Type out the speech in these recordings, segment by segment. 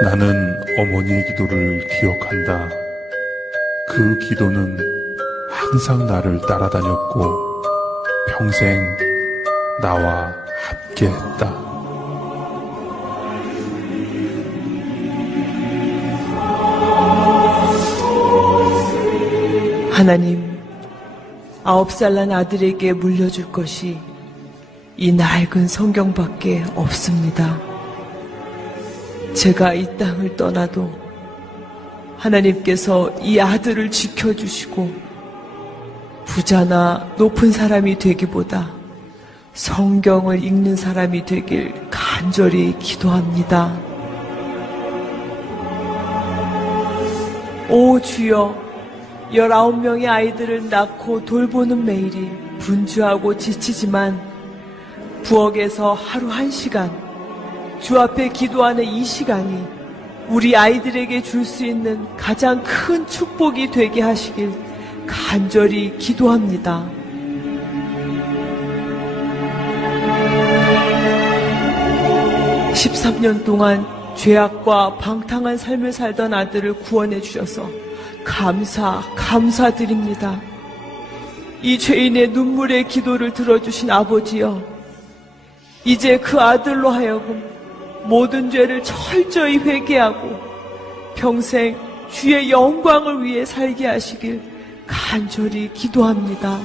나는 어머니의 기도를 기억한다. 그 기도는 항상 나를 따라다녔고 평생 나와 함께했다. 하나님, 9살 난 아들에게 물려줄 것이 이 낡은 성경밖에 없습니다. 제가 이 땅을 떠나도 하나님께서 이 아들을 지켜주시고 부자나 높은 사람이 되기보다 성경을 읽는 사람이 되길 간절히 기도합니다. 오 주여, 19명의 아이들을 낳고 돌보는 매일이 분주하고 지치지만 부엌에서 하루 1시간, 주 앞에 기도하는 이 시간이 우리 아이들에게 줄 수 있는 가장 큰 축복이 되게 하시길 간절히 기도합니다. (13년) 동안 죄악과 방탕한 삶을 살던 아들을 구원해 주셔서 감사드립니다. 이 죄인의 눈물의 기도를 들어주신 아버지여, 이제 그 아들로 하여금 모든 죄를 철저히 회개하고 평생 주의 영광을 위해 살게 하시길 간절히 기도합니다.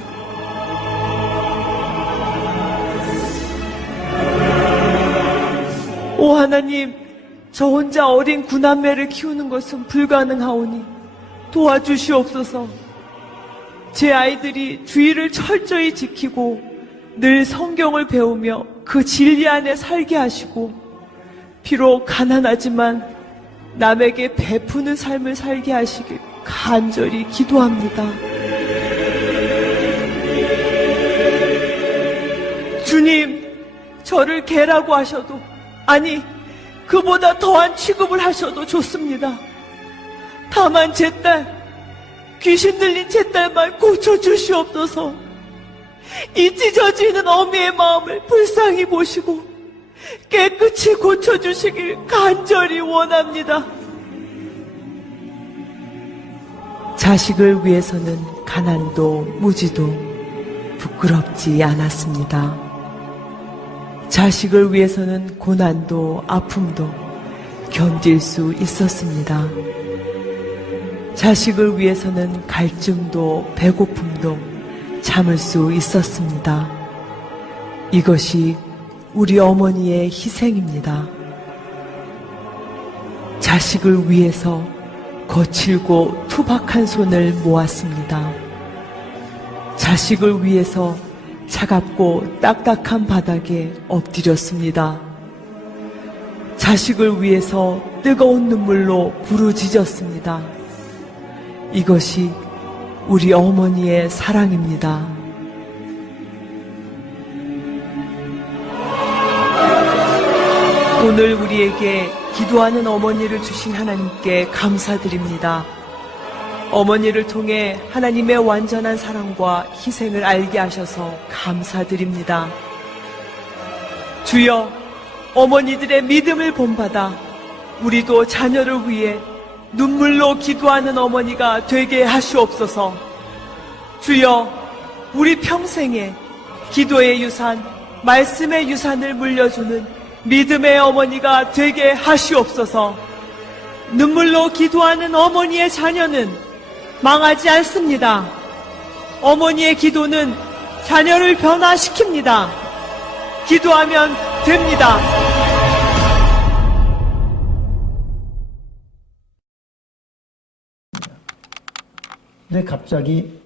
오 하나님, 저 혼자 어린 구남매를 키우는 것은 불가능하오니 도와주시옵소서. 제 아이들이 주의를 철저히 지키고 늘 성경을 배우며 그 진리 안에 살게 하시고 비록 가난하지만 남에게 베푸는 삶을 살게 하시길 간절히 기도합니다. 주님, 저를 개라고 하셔도, 아니 그보다 더한 취급을 하셔도 좋습니다. 다만 제 딸, 귀신 들린 제 딸만 고쳐주시옵소서. 이 찢어지는 어미의 마음을 불쌍히 보시고 깨끗이 고쳐주시길 간절히 원합니다. 자식을 위해서는 가난도 무지도 부끄럽지 않았습니다. 자식을 위해서는 고난도 아픔도 견딜 수 있었습니다. 자식을 위해서는 갈증도 배고픔도 참을 수 있었습니다. 이것이 우리 어머니의 희생입니다. 자식을 위해서 거칠고 투박한 손을 모았습니다. 자식을 위해서 차갑고 딱딱한 바닥에 엎드렸습니다. 자식을 위해서 뜨거운 눈물로 부르짖었습니다. 이것이 우리 어머니의 사랑입니다. 오늘 우리에게 기도하는 어머니를 주신 하나님께 감사드립니다. 어머니를 통해 하나님의 완전한 사랑과 희생을 알게 하셔서 감사드립니다. 주여, 어머니들의 믿음을 본받아 우리도 자녀를 위해 눈물로 기도하는 어머니가 되게 하시옵소서. 주여, 우리 평생에 기도의 유산, 말씀의 유산을 물려주는 믿음의 어머니가 되게 하시옵소서. 눈물로 기도하는 어머니의 자녀는 망하지 않습니다. 어머니의 기도는 자녀를 변화시킵니다. 기도하면 됩니다. 근데 갑자기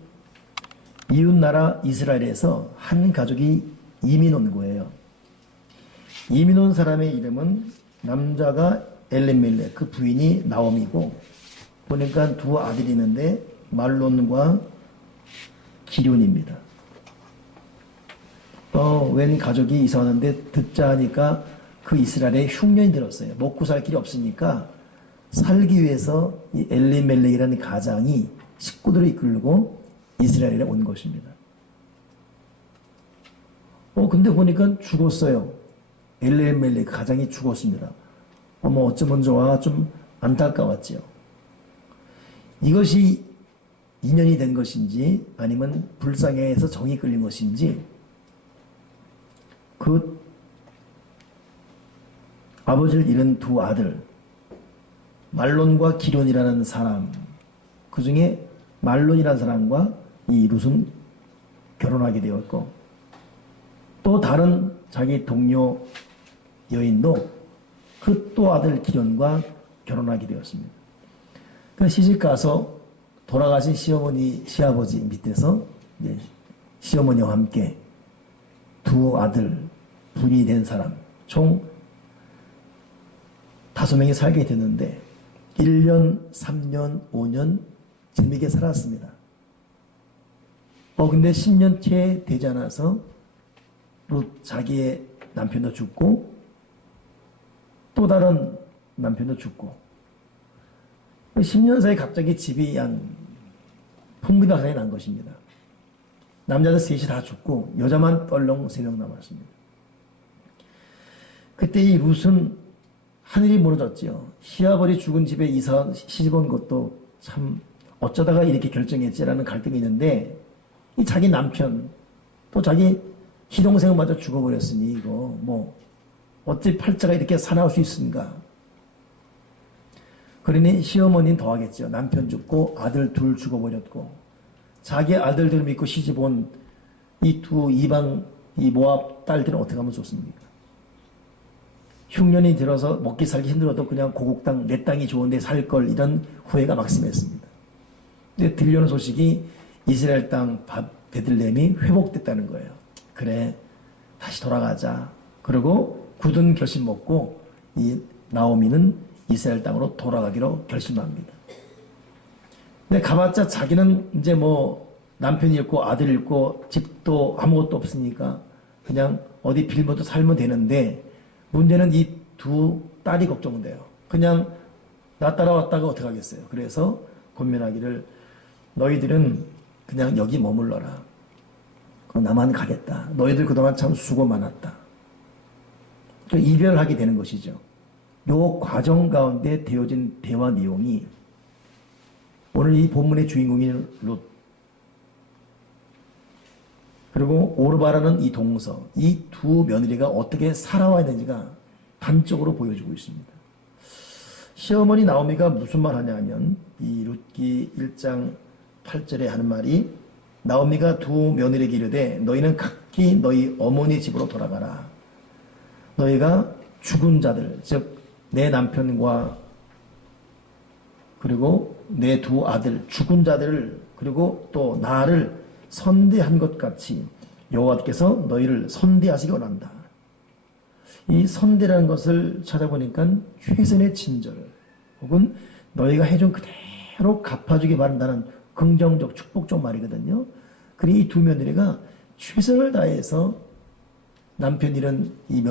이웃나라 이스라엘에서 한 가족이 이민 온 거예요. 이민 온 사람의 이름은, 남자가 엘리멜렉, 그 부인이 나옴이고, 보니까 두 아들이 있는데 말론과 기륜입니다. 웬 가족이 이사 왔는데 듣자 하니까 그 이스라엘에 흉년이 들었어요. 먹고 살 길이 없으니까 살기 위해서 이 엘리멜렉이라는 가장이 식구들을 이끌고 이스라엘에 온 것입니다. 근데 보니까 죽었어요. 엘리멜렉 가장이 죽었습니다. 어머 어쩌면 좋아 좀 안타까웠지요. 이것이 인연이 된 것인지 아니면 불쌍해서 정이 끌린 것인지 그 아버지를 잃은 두 아들 말론과 기론이라는 사람, 그 중에 말론이라는 사람과 이 룻은 결혼하게 되었고 또 다른 자기 동료 여인도 그 또 아들 기론과 결혼하게 되었습니다. 그 시집가서 돌아가신 시어머니, 시아버지 밑에서 이제 시어머니와 함께 두 아들, 분이 된 사람, 총 5명이 살게 됐는데 1년, 3년, 5년 재미있게 살았습니다. 근데 10년째 되지 않아서 룻 자기의 남편도 죽고 또 다른 남편도 죽고 10년 사이에 갑자기 집이 한 풍비박산이 난 것입니다. 남자들 셋이 다 죽고 여자만 떨렁 3명 남았습니다. 그때 이 룻은 하늘이 무너졌지요. 시아버지 죽은 집에 시집 온 것도 참 어쩌다가 이렇게 결정했지라는 갈등이 있는데 이 자기 남편 또 자기 시동생마저 죽어버렸으니 이거 뭐 어찌 팔자가 이렇게 사나울 수 있습니까? 그러니 시어머니는 더하겠죠. 남편 죽고 아들 둘 죽어버렸고 자기 아들들 믿고 시집 온 이 두 이방 이 모압 딸들은 어떻게 하면 좋습니까? 흉년이 들어서 먹기 살기 힘들어도 그냥 고국 땅, 내 땅이 좋은데 살 걸 이런 후회가 막심했습니다. 근데 들려오는 소식이 이스라엘 땅 베들레헴이 회복됐다는 거예요. 그래 다시 돌아가자. 그리고 굳은 결심 먹고 이 나오미는 이스라엘 땅으로 돌아가기로 결심합니다. 근데 가봤자 자기는 이제 뭐 남편이 있고 아들이 있고 집도 아무것도 없으니까 그냥 어디 빌면도 살면 되는데 문제는 이 두 딸이 걱정돼요. 그냥 나 따라왔다가 어떡하겠어요. 그래서 권면하기를 너희들은 그냥 여기 머물러라. 그럼 나만 가겠다. 너희들 그동안 참 수고 많았다. 이별하게 되는 것이죠. 요 과정 가운데 되어진 대화 내용이 오늘 이 본문의 주인공인 룻 그리고 오르바라는 이 동서 이 두 며느리가 어떻게 살아와야 되는지가 단적으로 보여주고 있습니다. 시어머니 나오미가 무슨 말 하냐 하면 이 룻기 1장 8절에 하는 말이 나오미가 두 며느리에게 이르되 너희는 각기 너희 어머니 집으로 돌아가라. 너희가 죽은 자들 즉 내 남편과 그리고 내 두 아들 죽은 자들을 그리고 또 나를 선대한 것 같이 여호와께서 너희를 선대하시기 원한다. 이 선대라는 것을 찾아보니까 최선의 친절 혹은 너희가 해준 그대로 갚아주기 바란다는 긍정적 축복적 말이거든요. 그리고 이 두 며느리가 최선을 다해서 남편 잃은 이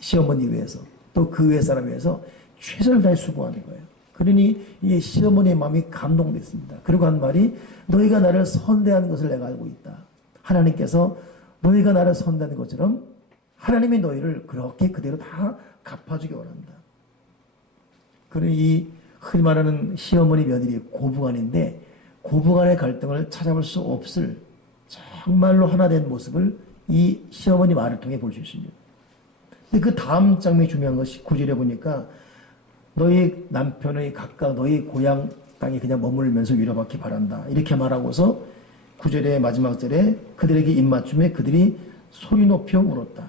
시어머니 위해서 또 그 외 사람 위해서 최선을 다해 수고하는 거예요. 그러니 이 시어머니의 마음이 감동됐습니다. 그리고 한 말이 너희가 나를 선대하는 것을 내가 알고 있다. 하나님께서 너희가 나를 선대하는 것처럼 하나님이 너희를 그렇게 그대로 다 갚아주기 원한다. 그러니 이 흔히 말하는 시어머니 며느리 고부간인데 고부간의 갈등을 찾아볼 수 없을 정말로 하나 된 모습을 이 시어머니 말을 통해 볼 수 있습니다. 근데 그 다음 장면이 중요한 것이 9절에 보니까 너희 남편의 각각 너희 고향 땅에 그냥 머물면서 위로받기 바란다. 이렇게 말하고서 9절의 마지막 절에 그들에게 입맞춤에 그들이 소리 높여 울었다.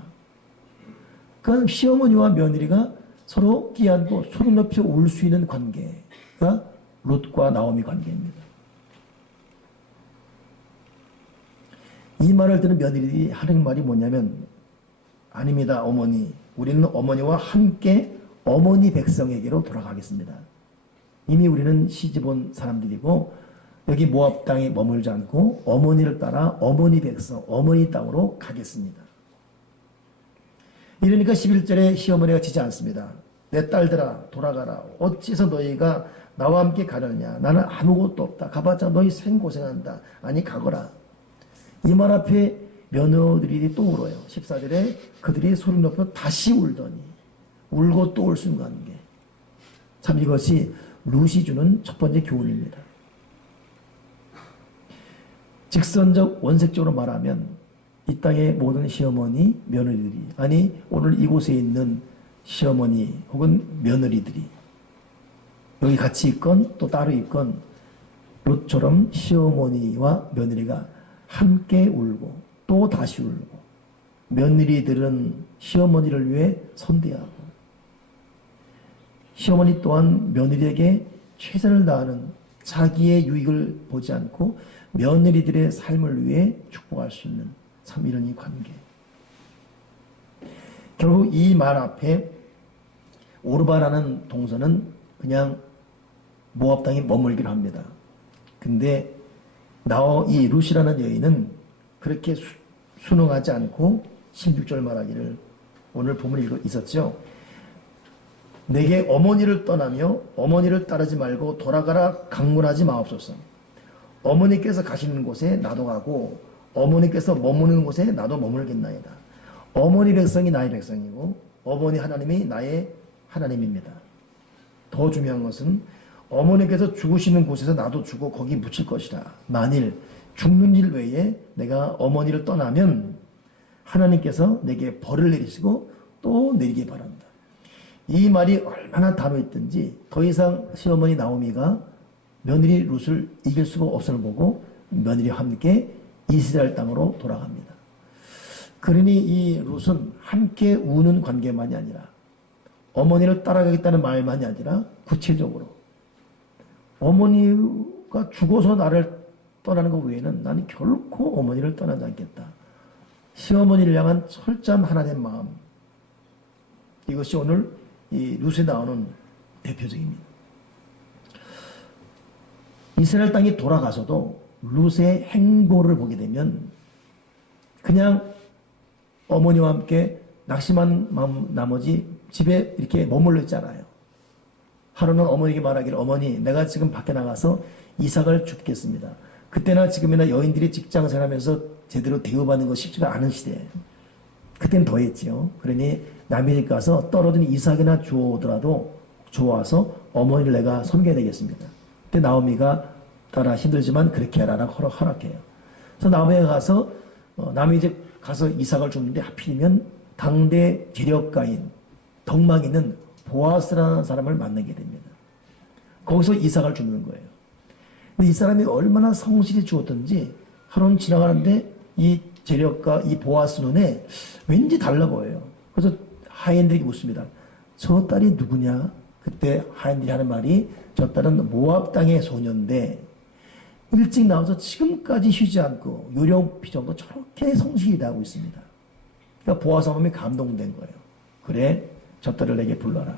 그러니까 시어머니와 며느리가 서로 끼안고 소리 높여 울 수 있는 관계가 룻과 나오미 관계입니다. 이 말을 듣는 며느리들이 하는 말이 뭐냐면 아닙니다 어머니 우리는 어머니와 함께 어머니 백성에게로 돌아가겠습니다. 이미 우리는 시집 온 사람들이고 여기 모압 땅에 머물지 않고 어머니를 따라 어머니 백성 어머니 땅으로 가겠습니다. 이러니까 11절에 시어머니가 지지 않습니다. 내 딸들아 돌아가라. 어찌서 너희가 나와 함께 가느냐. 나는 아무것도 없다. 가봤자 너희 생고생한다. 아니 가거라. 이 말 앞에 며느리들이 또 울어요. 14절에 그들이 소리 높여 다시 울더니 울고 또 울 순간에 참 이것이 룻이 주는 첫 번째 교훈입니다. 직선적 원색적으로 말하면 이 땅의 모든 시어머니, 며느리들이, 아니 오늘 이곳에 있는 시어머니 혹은 며느리들이 여기 같이 있건 또 따로 있건 룻처럼 시어머니와 며느리가 함께 울고 또 다시 울고, 며느리들은 시어머니를 위해 선대하고 시어머니 또한 며느리에게 최선을 다하는, 자기의 유익을 보지 않고 며느리들의 삶을 위해 축복할 수 있는 참 이런 이 관계. 결국 이 말 앞에 오르바라는 동서는 그냥 모압 땅에 머물기로 합니다. 근데 이 룻이라는 여인은 그렇게 순응하지 않고 16절 말하기를, 오늘 본문에 있었죠. 내게 어머니를 떠나며 어머니를 따르지 말고 돌아가라 강문하지 마옵소서. 어머니께서 가시는 곳에 나도 가고 어머니께서 머무는 곳에 나도 머물겠나이다. 어머니 백성이 나의 백성이고 어머니 하나님이 나의 하나님입니다. 더 중요한 것은 어머니께서 죽으시는 곳에서 나도 죽어 거기 묻힐 것이라. 만일 죽는 일 외에 내가 어머니를 떠나면 하나님께서 내게 벌을 내리시고 또 내리기 바란다. 이 말이 얼마나 단호했든지 더 이상 시어머니 나오미가 며느리 룻을 이길 수가 없음을 보고 며느리와 함께 이스라엘 땅으로 돌아갑니다. 그러니 이 룻은 함께 우는 관계만이 아니라 어머니를 따라가겠다는 말만이 아니라 구체적으로 어머니가 죽어서 나를 떠나는 것 외에는 나는 결코 어머니를 떠나지 않겠다. 시어머니를 향한 철저한 하나님의 마음, 이것이 오늘 이 룻에 나오는 대표적입니다. 이스라엘 땅이 돌아가서도 룻의 행보를 보게 되면 그냥 어머니와 함께 낙심한 마음 나머지 집에 이렇게 머물러 있잖아요. 하루는 어머니에게 말하기를, 어머니 내가 지금 밖에 나가서 이삭을 죽겠습니다. 그때나 지금이나 여인들이 직장 생활하면서 제대로 대우받는 거 쉽지가 않은 시대에 그땐 더 했지요. 그러니 남의 집 가서 떨어진 이삭이나 주워오더라도 좋아서 어머니를 내가 섬겨야 되겠습니다. 그때 나오미가 따라 힘들지만 그렇게 하라라고 허락해요. 그래서 나오미가 가서 남의 집 가서 이삭을 줍는데 하필이면 당대 재력가인 덕망 있는 보아스라는 사람을 만나게 됩니다. 거기서 이삭을 주는 거예요. 근데 이 사람이 얼마나 성실히 주었던지 하루는 지나가는데 이 재력가 이 보아스 눈에 왠지 달라 보여요. 그래서 하인들에게 묻습니다. 저 딸이 누구냐? 그때 하인들이 하는 말이, 저 딸은 모압 땅의 소년인데 일찍 나와서 지금까지 쉬지 않고 요령피정도 저렇게 성실히 다하고 있습니다. 그러니까 보아스 어머니 감동된 거예요. 그래, 저 딸을 내게 불러라.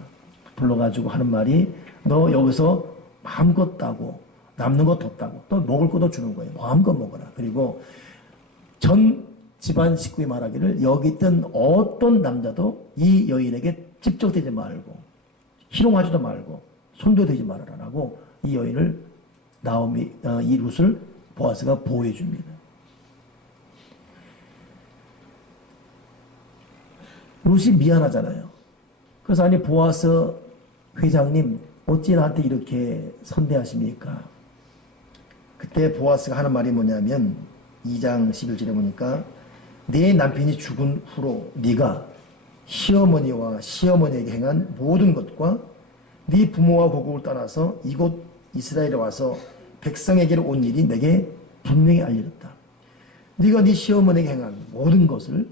불러가지고 하는 말이, 너 여기서 마음껏 따고 남는 거 뒀다고 또 먹을 것도 주는 거예요. 마음껏 먹어라. 그리고 전 집안 식구의 말하기를, 여기 있던 어떤 남자도 이 여인에게 집적되지 말고 희롱하지도 말고 손도 대지 말아라라고 이 여인을 이 룻을 보아스가 보호해 줍니다. 룻이 미안하잖아요. 그래서 아니 보아스 회장님 어찌 나한테 이렇게 선대하십니까? 그때 보아스가 하는 말이 뭐냐면 2장 11절에 보니까, 내 남편이 죽은 후로 네가 시어머니와 시어머니에게 행한 모든 것과 네 부모와 고국을 떠나서 이곳 이스라엘에 와서 백성에게로 온 일이 내게 분명히 알려졌다. 네가 네 시어머니에게 행한 모든 것을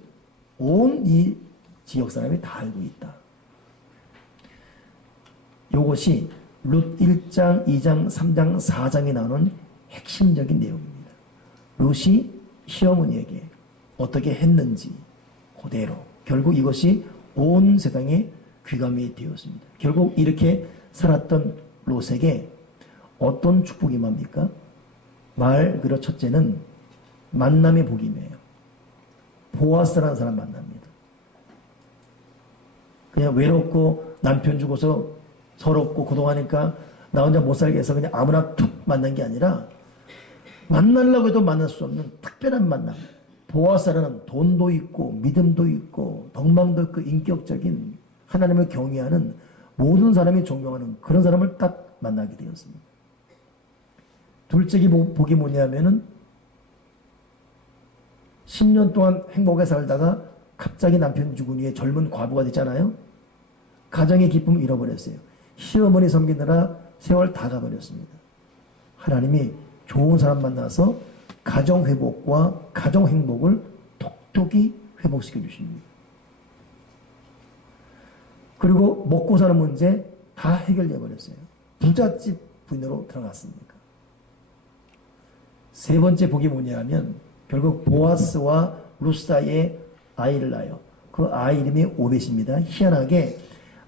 온 이 지역 사람이 다 알고 있다. 이것이 룻 1장, 2장, 3장, 4장에 나오는 핵심적인 내용입니다. 룻이 시어머니에게 어떻게 했는지 그대로, 결국 이것이 온 세상에 귀감이 되었습니다. 결국 이렇게 살았던 롯에게 어떤 축복이 임합니까? 말 그대로 첫째는 만남의 복임이에요. 보아스라는 사람 만납니다. 그냥 외롭고 남편 죽어서 서럽고 고독하니까 나 혼자 못 살게 해서 그냥 아무나 툭 만난 게 아니라 만나려고 해도 만날 수 없는 특별한 만남. 보아스라는 돈도 있고 믿음도 있고 덕망도 있고 인격적인, 하나님을 경외하는 모든 사람이 존경하는 그런 사람을 딱 만나게 되었습니다. 둘째 복이 뭐냐면은 10년 동안 행복하게 살다가 갑자기 남편 죽은 후에 젊은 과부가 됐잖아요. 가정의 기쁨을 잃어버렸어요. 시어머니 섬기느라 세월 다 가버렸습니다. 하나님이 좋은 사람 만나서 가정 회복과 가정 행복을 톡톡히 회복시켜 주십니다. 그리고 먹고 사는 문제 다 해결돼 버렸어요. 부잣집 부인으로 들어갔습니까? 세 번째 복이 뭐냐면 결국 보아스와 루스 사이에 아이를 낳아요. 그 아이 이름이 오벳입니다. 희한하게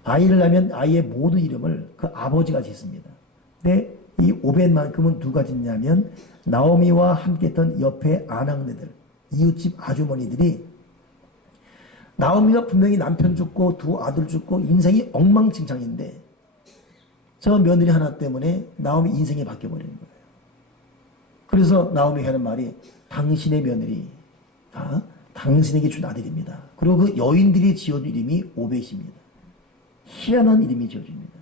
아이를 낳으면 아이의 모든 이름을 그 아버지가 짓습니다. 근데 이 오벳만큼은 누가 짓냐면 나오미와 함께 했던 옆에 아낙네들, 이웃집 아주머니들이 나오미가 분명히 남편 죽고 두 아들 죽고 인생이 엉망진창인데 저 며느리 하나 때문에 나오미 인생이 바뀌어버리는 거예요. 그래서 나오미가 하는 말이 당신의 며느리 당신에게 준 아들입니다. 그리고 그 여인들이 지어준 이름이 오벳입니다. 희한한 이름이 지어집니다.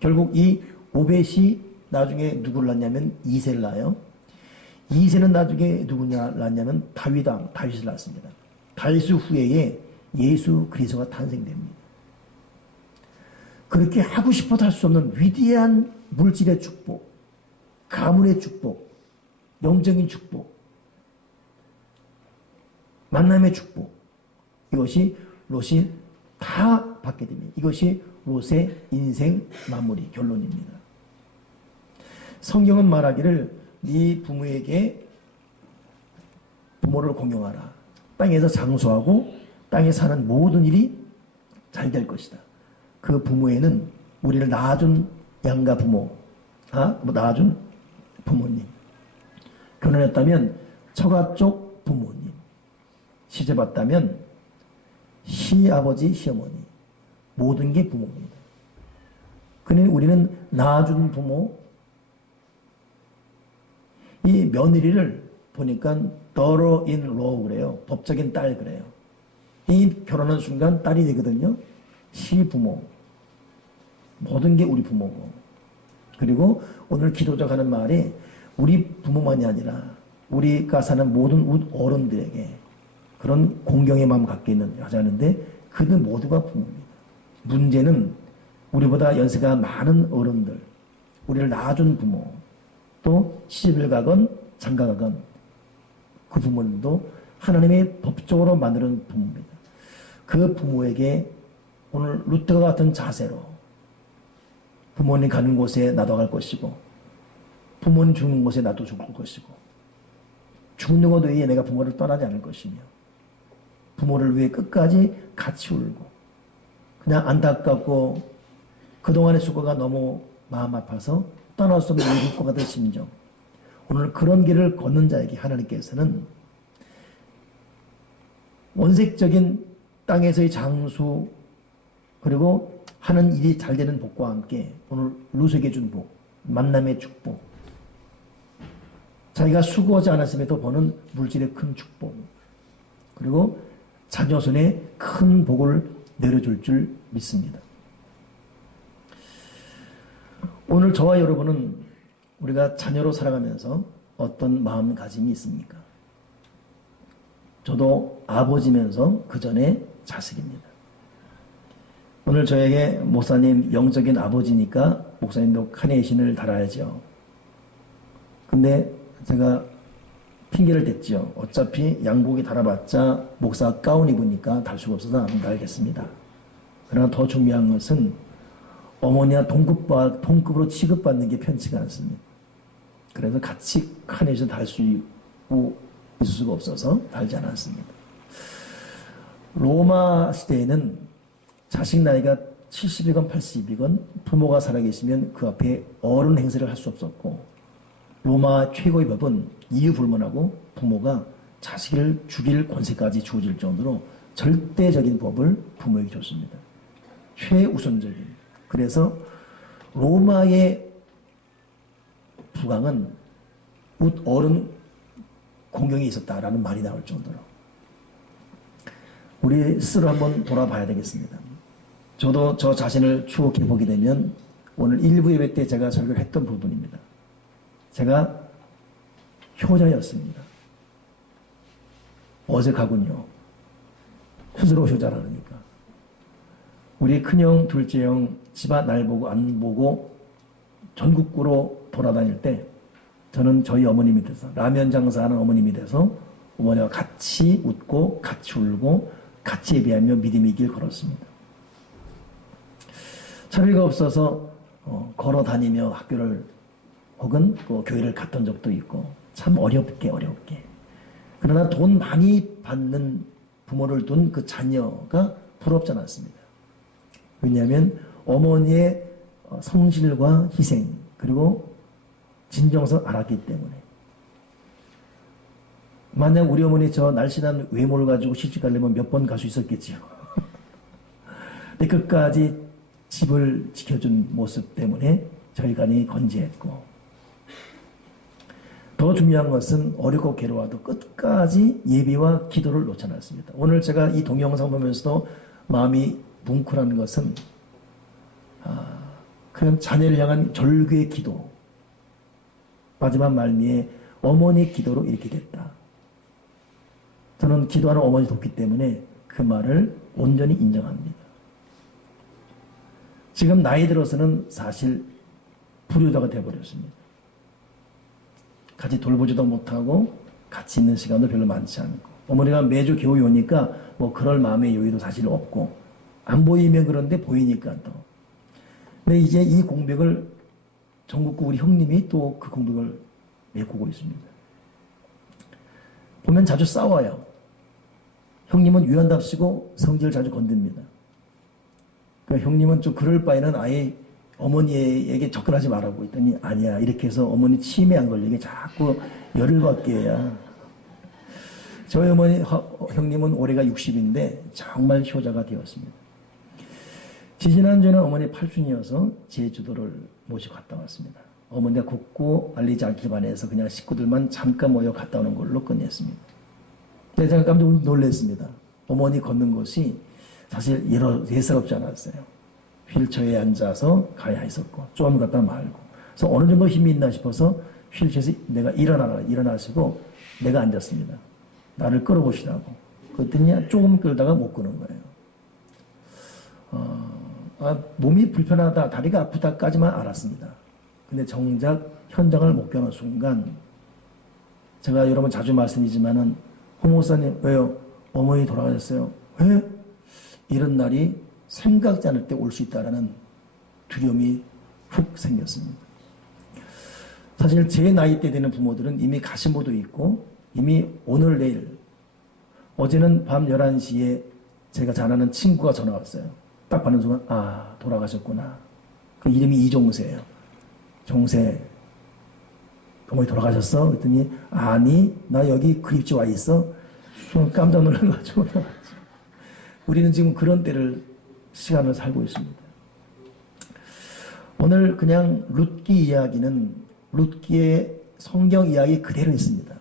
결국 이 오벳이 나중에 누구를 낳냐면 이세를 낳아요. 이세는 나중에 누구냐 낳냐면 다윗을 낳습니다. 다윗 후에 예수 그리스도가 탄생됩니다. 그렇게 하고 싶어도 할 수 없는 위대한 물질의 축복, 가문의 축복, 영적인 축복, 만남의 축복, 이것이 롯이 다 받게 됩니다. 이것이 롯의 인생 마무리 결론입니다. 성경은 말하기를 네 부모에게 부모를 공경하라. 땅에서 장수하고 땅에 사는 모든 일이 잘 될 것이다. 그 부모에는 우리를 낳아준 양가 부모, 낳아준 부모님, 결혼했다면 처가 쪽 부모님, 시집왔다면 시아버지, 시어머니, 모든 게 부모입니다. 그러니 우리는 낳아준 부모, 이 며느리를 보니까 daughter in law 그래요. 법적인 딸 그래요. 이 결혼한 순간 딸이 되거든요. 시부모, 모든 게 우리 부모고. 그리고 오늘 기도자 하는 말이 우리 부모만이 아니라 우리가 사는 모든 어른들에게 그런 공경의 마음을 갖게 하자는데 그들 모두가 부모입니다. 문제는 우리보다 연세가 많은 어른들, 우리를 낳아준 부모, 또 시집을 가건 장가 가건 그 부모님도 하나님의 법적으로 만드는 부모입니다. 그 부모에게 오늘 루트가 같은 자세로 부모님 가는 곳에 나도 갈 것이고 부모님 죽는 곳에 나도 죽을 것이고 죽는 것 외에 내가 부모를 떠나지 않을 것이며 부모를 위해 끝까지 같이 울고 그냥 안타깝고 그동안의 수고가 너무 마음 아파서 떠날 수 없는 일과 같은 심정. 오늘 그런 길을 걷는 자에게 하나님께서는 원색적인 땅에서의 장수 그리고 하는 일이 잘 되는 복과 함께 오늘 룻에게 준 복, 만남의 축복, 자기가 수고하지 않았음에도 보는 물질의 큰 축복, 그리고 자녀 손에 큰 복을 내려줄 줄 믿습니다. 오늘 저와 여러분은 우리가 자녀로 살아가면서 어떤 마음가짐이 있습니까? 저도 아버지면서 그 전에 자식입니다. 오늘 저에게 목사님 영적인 아버지니까 목사님도 카네이션을 달아야죠. 근데 제가 핑계를 댔죠. 어차피 양복이 달아봤자 목사 가운 입으니까 달 수가 없어서 안 달겠습니다. 그러나 더 중요한 것은 어머니와 동급으로 취급받는 게 편치가 않습니다. 그래서 같이 카네이션 달 수 있을 수가 없어서 달지 않았습니다. 로마 시대에는 자식 나이가 70이건 80이건 부모가 살아계시면 그 앞에 어른 행세를 할 수 없었고 로마 최고의 법은 이유불문하고 부모가 자식을 죽일 권세까지 주어질 정도로 절대적인 법을 부모에게 줬습니다. 최우선적인. 그래서 로마의 부강은 어른 공경이 있었다라는 말이 나올 정도로 우리 스스로 한번 돌아봐야 되겠습니다. 저도 저 자신을 추억해 보게 되면 오늘 일부 예배 때 제가 설교를 했던 부분입니다. 제가 효자였습니다. 어색하군요. 스스로 효자라 그러니까. 우리 큰형, 둘째형 집안 날 보고 안 보고 전국구로 돌아다닐 때 저는 저희 어머님이 돼서 라면 장사하는 어머님이 돼서 어머니와 같이 웃고 같이 울고 같이 예배하며 믿음의 길 걸었습니다. 차비가 없어서 걸어 다니며 학교를 혹은 또 교회를 갔던 적도 있고 참 어렵게. 그러나 돈 많이 받는 부모를 둔 그 자녀가 부럽지 않았습니다. 왜냐하면 어머니의 성실과 희생 그리고 진정성 알았기 때문에. 만약 우리 어머니 저 날씬한 외모를 가지고 시집 가려면 몇 번 갈 수 있었겠지요. 근데 끝까지 집을 지켜준 모습 때문에 저희가 건재했고, 더 중요한 것은 어렵고 괴로워도 끝까지 예배와 기도를 놓지 않았습니다. 오늘 제가 이 동영상 보면서도 마음이 뭉클한 것은 그냥 자녀를 향한 절규의 기도, 마지막 말미에 어머니의 기도로 이렇게 됐다. 저는 기도하는 어머니 돕기 때문에 그 말을 온전히 인정합니다. 지금 나이 들어서는 사실 불효자가 되어버렸습니다. 같이 돌보지도 못하고 같이 있는 시간도 별로 많지 않고, 어머니가 매주 교회 오니까 뭐 그럴 마음의 여유도 사실 없고, 안 보이면 그런데 보이니까 또. 근데 이제 이 공백을 전국구 우리 형님이 또 그 공백을 메꾸고 있습니다. 보면 자주 싸워요. 형님은 유연답시고 성질을 자주 건듭니다. 그러니까 형님은 좀 그럴 바에는 아예 어머니에게 접근하지 말라고 했더니 아니야, 이렇게 해서 어머니 치매 안 걸리게 자꾸 열을 받게 해야. 저희 어머니 형님은 올해가 60인데 정말 효자가 되었습니다. 지지난주에는 어머니 8순이어서 제주도를 모시고 갔다 왔습니다. 어머니가 굳고 알리지 않길 바라서 그냥 식구들만 잠깐 모여 갔다 오는 걸로 끝냈습니다. 제가 깜짝 놀랐습니다. 어머니 걷는 것이 사실 예사롭지 않았어요. 휠체어에 앉아서 가야 했었고, 좀 갔다 말고. 그래서 어느 정도 힘이 있나 싶어서 휠체어에서 내가 일어나시고 내가 앉았습니다. 나를 끌어보시라고. 그랬더니 조금 끌다가 못 끄는 거예요. 몸이 불편하다, 다리가 아프다까지만 알았습니다. 근데 정작 현장을 목격하는 순간, 제가 여러분 자주 말씀이지만은, 홍 목사님, 왜요? 어머니 돌아가셨어요. 왜? 이런 날이 생각지 않을 때 올 수 있다라는 두려움이 훅 생겼습니다. 사실 제 나이 때 되는 부모들은 이미 가신 분도 있고, 이미 오늘 내일, 어제는 밤 11시에 제가 잘 아는 친구가 전화 왔어요. 딱 받는 순간, 돌아가셨구나. 그 이름이 이종세예요. 종세, 어머니 돌아가셨어? 그랬더니, 아니, 나 여기 그립지 와 있어. 깜짝 놀라가지고. 우리는 지금 그런 시간을 살고 있습니다. 오늘 그냥 룻기 이야기는 룻기의 성경 이야기 그대로 있습니다.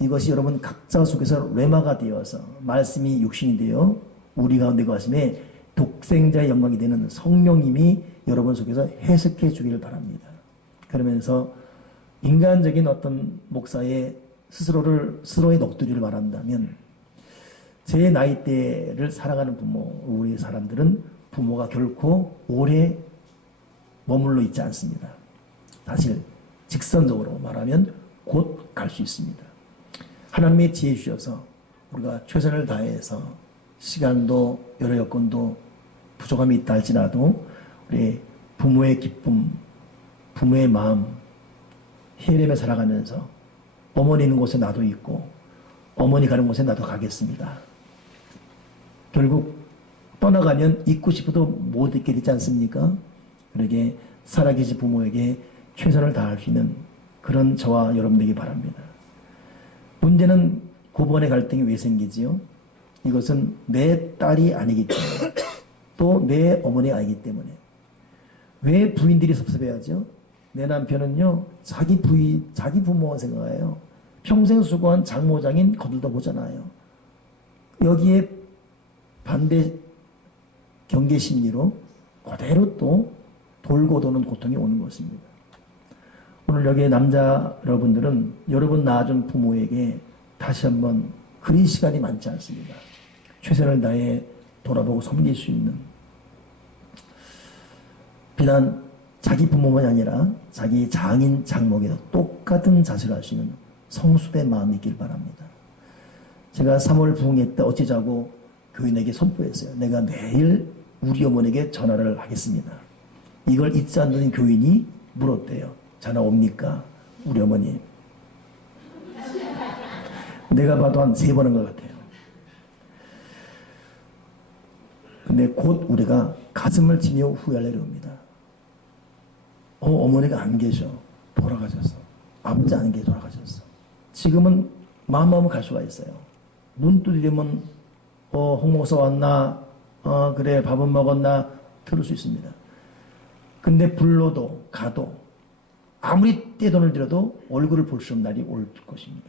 이것이 여러분 각자 속에서 레마가 되어서 말씀이 육신이 되어 우리 가운데 가심에 독생자의 영광이 되는 성령님이 여러분 속에서 해석해 주기를 바랍니다. 그러면서 인간적인 어떤 목사의 스스로의 넋두리를 말한다면, 제 나이대를 살아가는 우리 사람들은 부모가 결코 오래 머물러 있지 않습니다. 사실 직선적으로 말하면 곧 갈 수 있습니다. 하나님의 지혜 주셔서 우리가 최선을 다해서 시간도 여러 여건도 부족함이 있다 할지라도 우리 부모의 기쁨, 부모의 마음 헤아리며 살아가면서 어머니 있는 곳에 나도 있고 어머니 가는 곳에 나도 가겠습니다. 결국 떠나가면 있고 싶어도 못 있게 되지 않습니까? 그러게 살아계신 부모에게 최선을 다할 수 있는 그런 저와 여러분 되기 바랍니다. 문제는 고부간의 갈등이 왜 생기지요? 이것은 내 딸이 아니기 때문에, 또 내 어머니가 아니기 때문에. 왜 부인들이 섭섭해하죠? 내 남편은요, 자기 부모가 생각해요. 평생 수고한 장모장인 거들떠 보잖아요. 여기에 반대 경계 심리로 그대로 또 돌고 도는 고통이 오는 것입니다. 오늘 여기 남자 여러분들은 여러분 낳아준 부모에게 다시 한번 그리 시간이 많지 않습니다. 최선을 다해 돌아보고 섬길 수 있는, 비단 자기 부모만이 아니라 자기 장인 장모에게도 똑같은 자세를 할 수 있는 성숙의 마음이 있길 바랍니다. 제가 3월 부흥회 때 어찌자고 교인에게 선포했어요. 내가 매일 우리 어머니에게 전화를 하겠습니다. 이걸 잊지 않는 교인이 물었대요. 전화 옵니까? 우리 어머니. 내가 봐도 한 3번 한 것 같아요. 근데 곧 우리가 가슴을 치며 후회할 날이 옵니다. 어머니가 안 계셔. 돌아가셨어. 아버지 안 계셔. 돌아가셨어. 지금은 마음만 갈 수가 있어요. 눈 뜨리면 홍 목사 왔나? 그래 밥은 먹었나? 들을 수 있습니다. 근데 불러도 가도 아무리 떼돈을 들여도 얼굴을 볼 수 없는 날이 올 것입니다.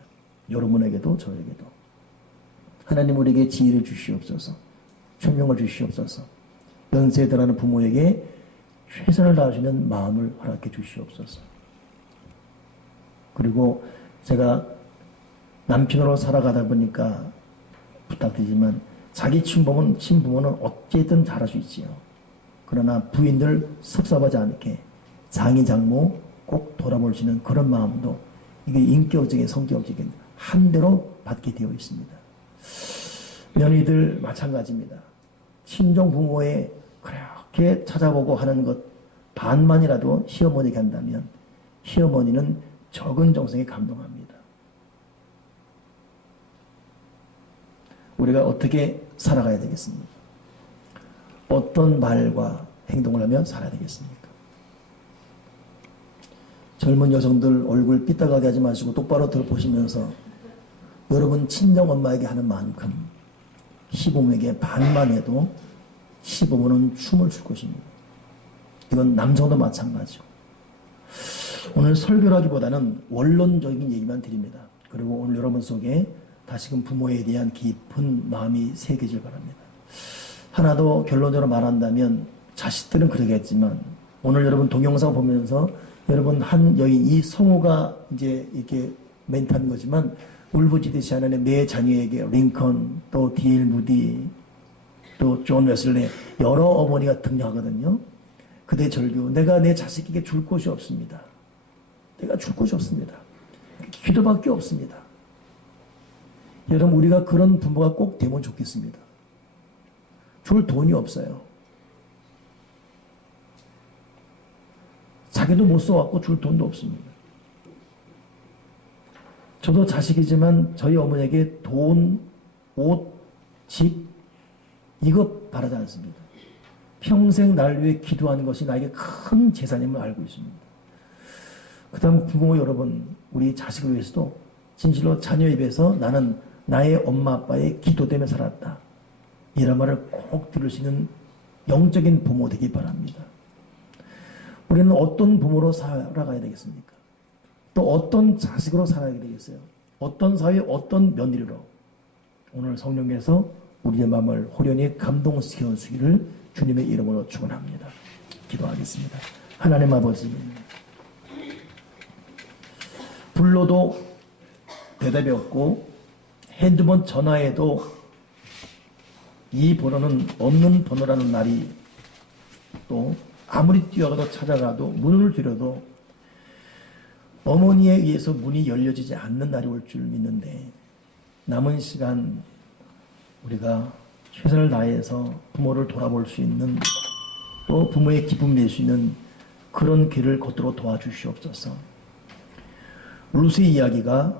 여러분에게도 저에게도. 하나님 우리에게 지혜를 주시옵소서. 총명을 주시옵소서. 연세에 달하는 부모에게 최선을 다하시는 마음을 허락해 주시옵소서. 그리고 제가 남편으로 살아가다 보니까 부탁드리지만 자기 친부모는 어쨌든 잘할 수 있지요. 그러나 부인들 섭섭하지 않게 장인 장모 꼭 돌아볼 수 있는 그런 마음도 이게 인격적인 성격적인 한대로 받게 되어 있습니다. 며느리들 마찬가지입니다. 친정 부모에 그렇게 찾아보고 하는 것 반만이라도 시어머니에게 한다면 시어머니는 적은 정성에 감동합니다. 우리가 어떻게 살아가야 되겠습니까? 어떤 말과 행동을 하며 살아야 되겠습니까? 젊은 여성들 얼굴 삐딱하게 하지 마시고 똑바로 들어보시면서 여러분 친정 엄마에게 하는 만큼 시부모에게 반만 해도 시부모는 춤을 출 것입니다. 이건 남성도 마찬가지고. 오늘 설교라기보다는 원론적인 얘기만 드립니다. 그리고 오늘 여러분 속에 다시금 부모에 대한 깊은 마음이 새겨질 바랍니다. 하나 더 결론적으로 말한다면 자식들은 그러겠지만 오늘 여러분 동영상 보면서 여러분 한 여인 이 성우가 이제 이렇게 멘트하는 거지만 울부짖듯이 하는 내 자녀에게 링컨 또 D.L. 무디 또 존 웨슬리 여러 어머니가 등장하거든요. 그대 절규 내가 내 자식에게 줄 곳이 없습니다. 내가 줄 곳이 없습니다. 기도밖에 없습니다. 여러분 우리가 그런 부모가 꼭 되면 좋겠습니다. 줄 돈이 없어요. 자기도 못 써왔고 줄 돈도 없습니다. 저도 자식이지만 저희 어머니에게 돈, 옷, 집 이거 바라지 않습니다. 평생 날 위해 기도하는 것이 나에게 큰 재산임을 알고 있습니다. 그 다음 부모 여러분 우리 자식을 위해서도 진실로 자녀 입에서 나는 나의 엄마 아빠의 기도 때문에 살았다. 이런 말을 꼭 들을 수 있는 영적인 부모 되기 바랍니다. 우리는 어떤 부모로 살아가야 되겠습니까? 또 어떤 자식으로 살아야 되겠어요? 어떤 사회, 어떤 며느리로? 오늘 성령께서 우리의 마음을 호련히 감동시켜 주기를 주님의 이름으로 축원합니다. 기도하겠습니다. 하나님 아버지, 불러도 대답이 없고 핸드폰 전화에도 이 번호는 없는 번호라는 날이 또 아무리 뛰어가도 찾아가도 문을 들여도 어머니에 의해서 문이 열려지지 않는 날이 올 줄 믿는데 남은 시간 우리가 최선을 다해서 부모를 돌아볼 수 있는 또 부모의 기쁨 낼 수 있는 그런 길을 걷도록 도와주시옵소서. 루스의 이야기가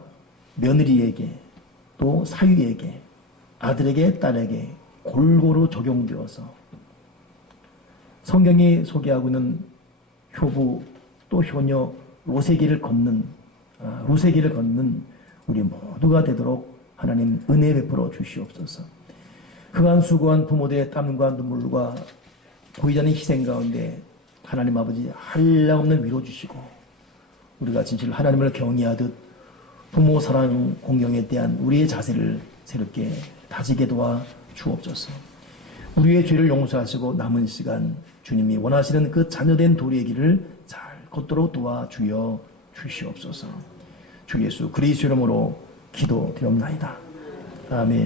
며느리에게 또 사위에게 아들에게 딸에게 골고루 적용되어서 성경이 소개하고 있는 효부 또 효녀 루세기를 걷는 우리 모두가 되도록 하나님 은혜 베풀어 주시옵소서. 그간 수고한 부모들의 땀과 눈물과 보이지 않는 희생 가운데 하나님 아버지 한량없는 위로 주시고 우리가 진실 하나님을 경외하듯 부모 사랑 공경에 대한 우리의 자세를 새롭게 다지게 도와 주옵소서. 우리의 죄를 용서하시고 남은 시간 주님이 원하시는 그 자녀된 도리의 길을 잘 걷도록 도와주여 주시옵소서. 주 예수 그리스도 이름으로 기도드립나이다. 아멘.